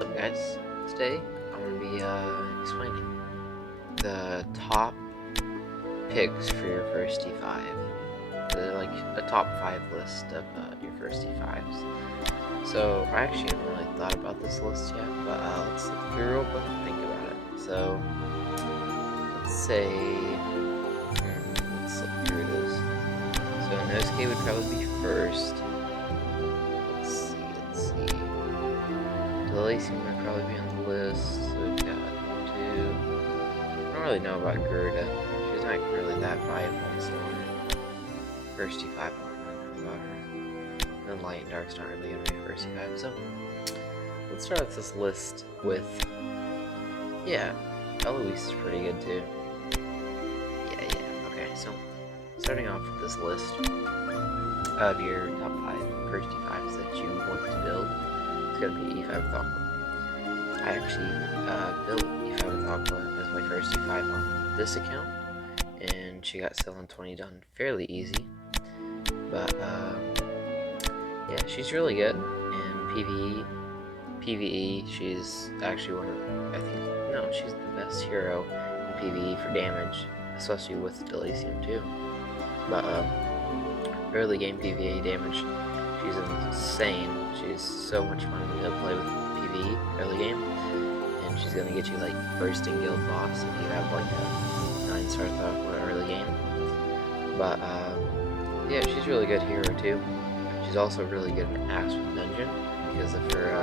What's up, guys? Today I'm going to be explaining the top picks for your first D5. Like a top 5 list of your first D5s. So I actually haven't really thought about this list yet, but let's look through real quick and think about it. So let's say, let's look through this. So Nosuke would probably be first. Let's see. Deletion would probably be on the list. So we've got 2. I don't really know about Gerda. She's not really that viable, so first D5 I don't really know about her. And then Light and Dark's not really gonna be first D5, so let's start off this list with Eloise is pretty good too. Okay, so starting off with this list of your top 5 first D5s that you want to build, it's gonna be E5 with Aqua. I actually built E5 with Aqua as my first E5 on this account, and she got Ceylon 20 done fairly easy. But yeah, she's really good in PvE. She's actually she's the best hero in PvE for damage, especially with Deletion too. But early game PvE damage, she's insane. She's so much fun to play with PvE early game, and she's gonna get you like first in guild boss if you have like a 9-star thought early game. But yeah, she's really good hero too. She's also really good in Aspen Dungeon because of her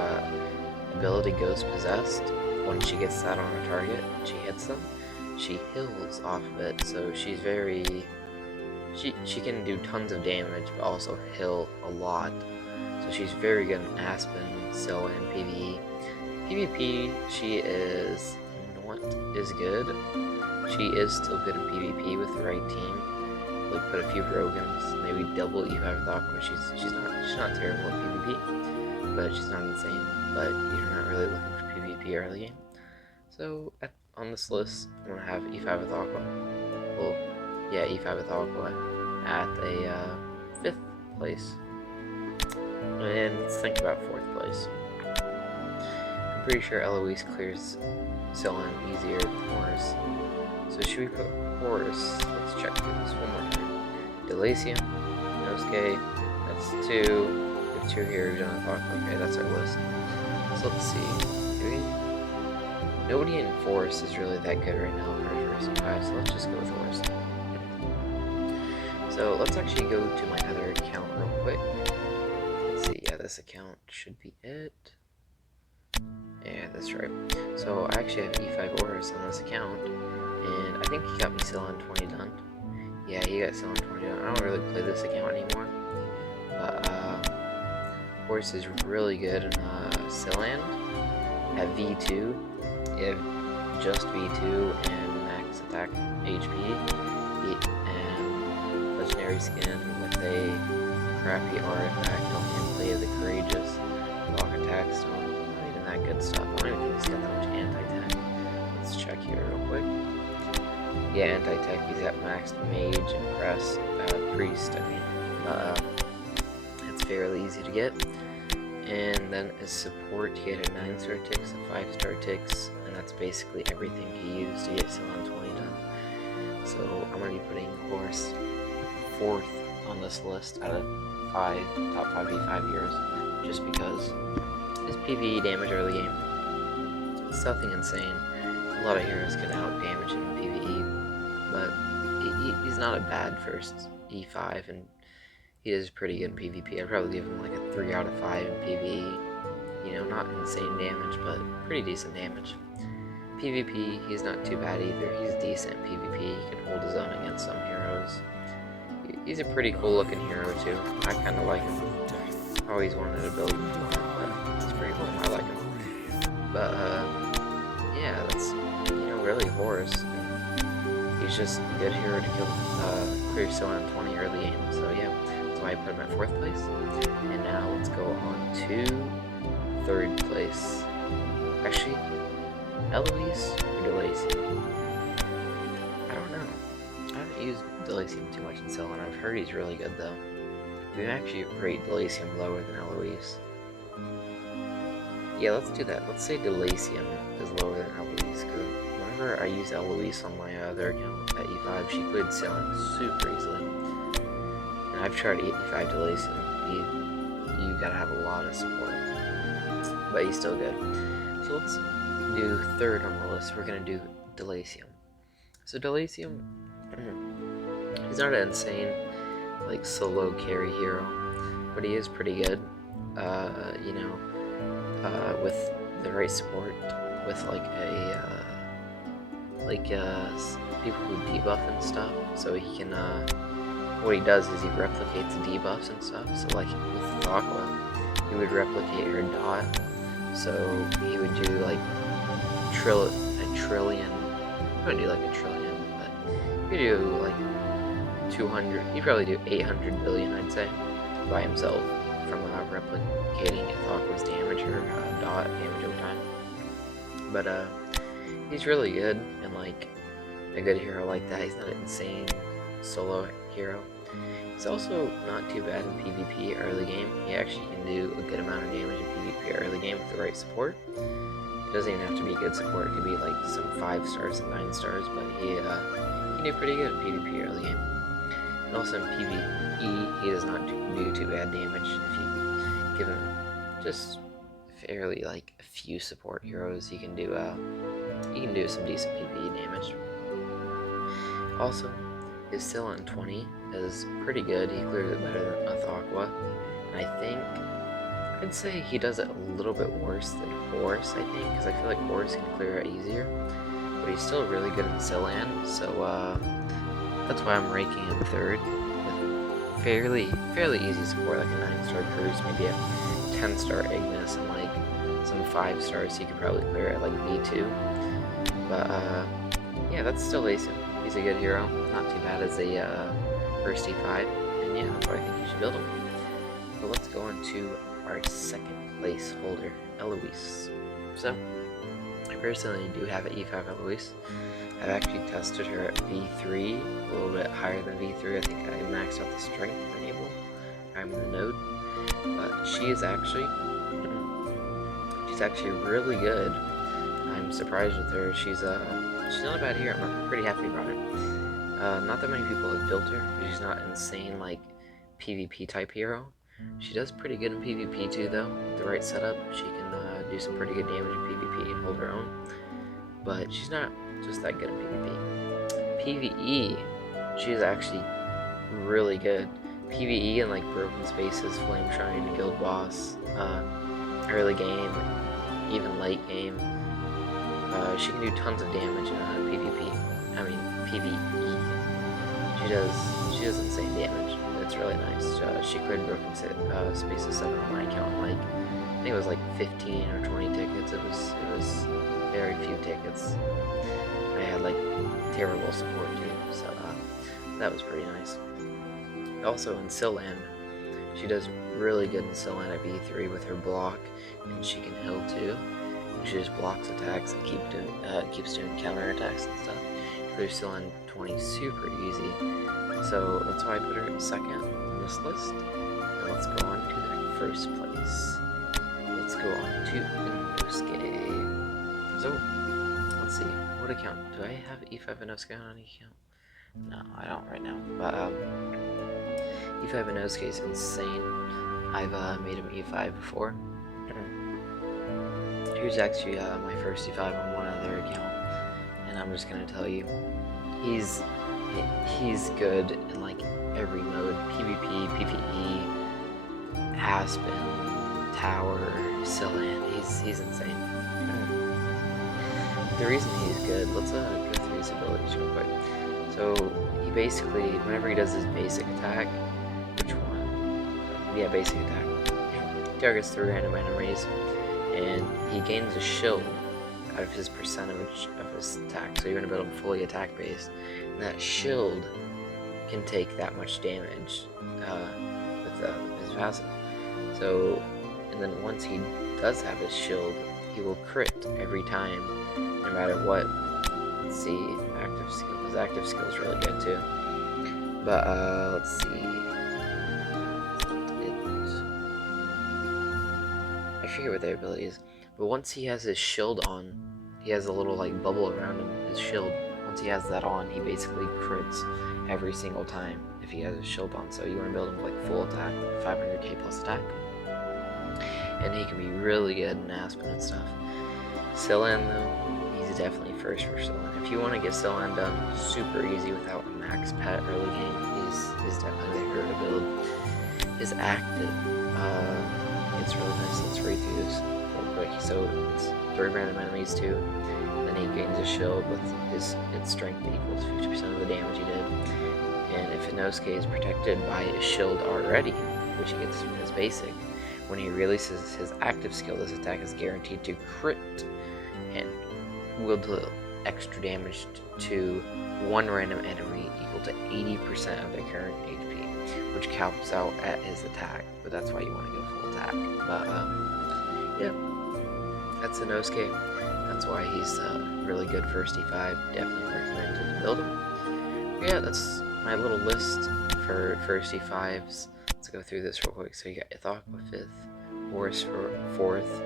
ability Ghost Possessed. When she gets that on a target, she hits them, she heals off of it, so she's very... She can do tons of damage, but also heal a lot. So she's very good in Aspen, Sylla, and PvE. PvP, she is not as good. She is still good in PvP with the right team. Like put a few Rogans, maybe double E5 with Aqua. She's not terrible at PvP, but she's not insane. But you're not really looking for PvP early game. So on this list, I'm gonna have E5 with Aqua. Well, yeah, E5 with Aqua at a 5th place. And let's think about 4th place. I'm pretty sure Eloise clears Ceylon easier than Horus. So should we put Horus? Let's check this one more time. Deletion, Nosuke, that's 2. We have 2 here, we don't have Aqua. Okay, that's our list. So let's see. Nobody in Forest is really that good right now for first 5, so let's just go with Horus. So let's actually go to my other account real quick. Let's see, yeah, this account should be it. Yeah, that's right. So I actually have E5 Horus on this account, and I think he got me Ceylon 20 done. Yeah, he got Ceylon 20 done. I don't really play this account anymore, but Horus is really good in Ceylon at V2. You have just V2 and max attack HP, and legendary skin with a crappy artifact, only play of the courageous, block attack stone, not even that good stuff. I don't even think he's got that much anti-tech. Let's check here real quick. Yeah, anti-tech, he's at maxed mage and priest, it's fairly easy to get. And then as support, he had a 9-star ticks, a 5-star ticks, and that's basically everything he used to get Ceylon 20 done. So I'm going to be putting Horus 4th on this list out of top 5 D5 heroes, just because his PvE damage early game, it's nothing insane. A lot of heroes can out damage him in PvE, but he's not a bad first E5, and he is pretty good in PvP. I'd probably give him like a 3 out of 5 in PvE. You know, not insane damage, but pretty decent damage. PvP, he's not too bad either. He's decent in PvP. He can hold his own against some heroes. He's a pretty cool looking hero too. I kind of like him. I always wanted to build him for him, but he's pretty cool. I like him. But yeah, that's really Horus. He's just a good hero to kill clear Ceylon 20 early game. So yeah, that's why I put him at 4th place. And now let's go on to 3rd place. Actually, Eloise or Deletion? I don't know. I haven't used Deletion too much in Ceylon. I've heard he's really good though. We can actually rate Deletion lower than Eloise. Yeah, let's do that. Let's say Deletion is lower than Eloise, because whenever I use Eloise on my other account at E5, she cleared ceiling super easily. And I've tried E5 Deletion. You gotta have a lot of support, but he's still good. So let's do third on the list. We're gonna do Deletion. So Deletion, he's not an insane like solo carry hero, but he is pretty good. You know, with the right support, with people who debuff and stuff. So he can, what he does is he replicates debuffs and stuff. So like with Aqua, he would replicate her dot. So he would do like a trillion. He wouldn't do like a trillion, but he would do like 200. He'd probably do 800 billion, I'd say, by himself from replicating Aqua's damage or dot damage over time. But he's really good, and like a good hero like that. He's not an insane solo hero. He's also not too bad in PvP early game. He actually can do a good amount of damage in PvP early game with the right support. It doesn't even have to be good support. It could be like some 5 stars and 9 stars, but he can do pretty good in PvP early game. And also in PvE, he does not do too bad damage if you give him just fairly like a few support heroes. He can do some decent PvE damage. Also, his Ceiling 20 is pretty good. He clears it better than Aqua, and I think I'd say he does it a little bit worse than Horus. I think because I feel like Horus can clear it easier, but he's still really good in Ceiling. So that's why I'm ranking him third with fairly easy support, like a 9-star Curse, maybe a 10-star Ignis, and like some 5 stars. He could probably clear it like V2. But yeah, that's still decent. He's a good hero, not too bad as a first E5, and yeah, that's why I think you should build him. But let's go on to our second place holder, Eloise. So, I personally do have an E5 Eloise. I've actually tested her at V3, a little bit higher than V3. I think I maxed out the strength enable. I'm in the node, but she's actually really good. I'm surprised with her. She's not a bad hero. I'm pretty happy about it. Not that many people have built her. She's not insane like PvP type hero. She does pretty good in PvP too, though. With the right setup, she can do some pretty good damage in PvP and hold her own. But she's not just that good in PvP. PvE, she's actually really good. PvE in like Broken Spaces, Flame Shrine, Guild Boss, early game, even late game. She can do tons of damage in PvE. She does insane damage. It's really nice. She cleared Broken Spaces 7 on my account. Like I think it was like 15 or 20 tickets. It was very few tickets. I had like terrible support too, so that was pretty nice. Also in Silland, she does really good in Silland at V3 with her block, and she can heal too. She just blocks attacks and keeps doing counter attacks and stuff. Clears Silland 20 super easy, so that's why I put her second on this list. And let's go on to the first place. Let's go on to Inosuke. So let's see, what account do I have? E5 Inosuke on any account? No, I don't right now. But E5 Inosuke is insane. I've made him E5 before. Here's actually my first E5 on one other account, and I'm just gonna tell you, he's good in like every mode: PvP, PvE, Aspen, Tower, Silland. He's insane. The reason he's good, let's go through his abilities real quick. So he basically, whenever he does his basic attack, which one? Yeah, basic attack. Targets 3 random enemies, and he gains a shield out of his percentage of his attack. So you're gonna build him fully attack based, and that shield can take that much damage with his passive. So, and then once he does have his shield, he will crit every time, no matter what. Let's see, active skill. His active skill is really good too. But let's see. I forget what their ability is. But once he has his shield on, he has a little like bubble around him, his shield. Once he has that on, he basically crits every single time if he has his shield on. So you want to build him like full attack, like 500k plus attack. And he can be really good in Aspen and stuff. Scylan though, he's definitely first for Scylan. If you want to get Scylan done super easy without a max pet early game, he's definitely the hero to build. His active, it's really nice. Let's read through this real quick. So it's 3 random enemies too. Then he gains a shield with its strength equals 50% of the damage he did. And if Inosuke is protected by a shield already, which he gets from his basic, when he releases his active skill, this attack is guaranteed to crit and will deal extra damage to 1 random enemy equal to 80% of their current HP, which caps out at his attack. But that's why you want to go full attack. But yeah, that's Inosuke. That's why he's really good for D5. Definitely recommended to build him. But yeah, that's my little list for first D5s. Let's go through this real quick. So you got Ithaqua 5th, Horus 4th,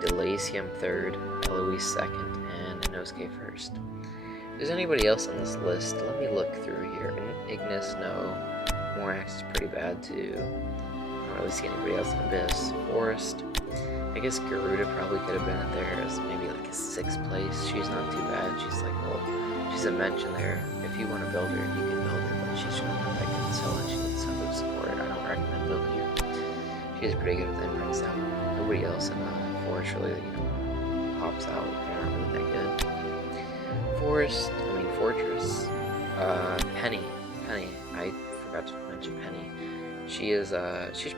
Deletion 3rd, Eloise 2nd, and Inosuke 1st. If there's anybody else on this list, let me look through here. Ignis, no. Morax is pretty bad too. I don't really see anybody else in Abyss. Forest, I guess Garuda probably could have been in there as maybe like a 6th place. She's not too bad. She's like, well, she's a mention there. If you want to build her, you can build her, but she's really not that good to sell, and she needs some support. I don't recommend building her. She's pretty good with imprints out. Nobody else in Forest really, pops out. They're not really that good. Fortress. Penny. I forgot to mention Penny. She's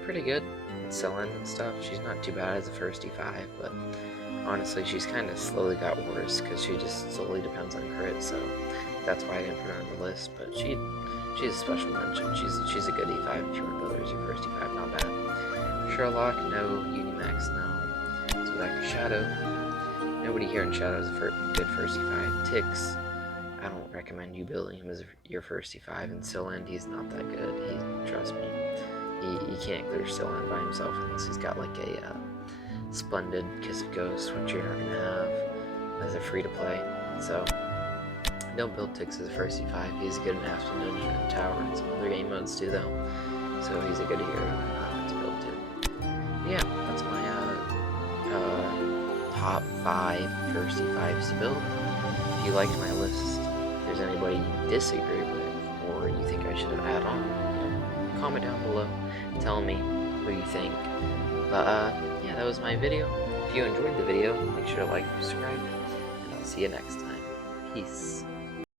pretty good in selling and stuff. She's not too bad as a first D5, but honestly, she's kind of slowly got worse because she just solely depends on crit. So that's why I didn't put her on the list. But she's a special mention. She's a good D5 if you want to build her as your first D5. Not bad. Sherlock, no. Unimax, no. So back to Shadow. Nobody here in Shadow is a good first D5. Tix, I don't recommend you building him as your first D5. And Scylan, he's not that good. Trust me, he can't clear Scylan by himself unless he's got like a splendid Kiss of Ghost, which you're not gonna have as a free to play. So don't build Tix as a first D5. He's good in Aspen Dungeon and Tower and some other game modes too, though. So he's a good hero to build too. Yeah, that's my top 5 first D5s to build. If you liked my list, if there's anybody you disagree with or you think I should have added on, comment down below. Tell me who you think. But yeah, that was my video. If you enjoyed the video, make sure to like and subscribe, and I'll see you next time. Peace.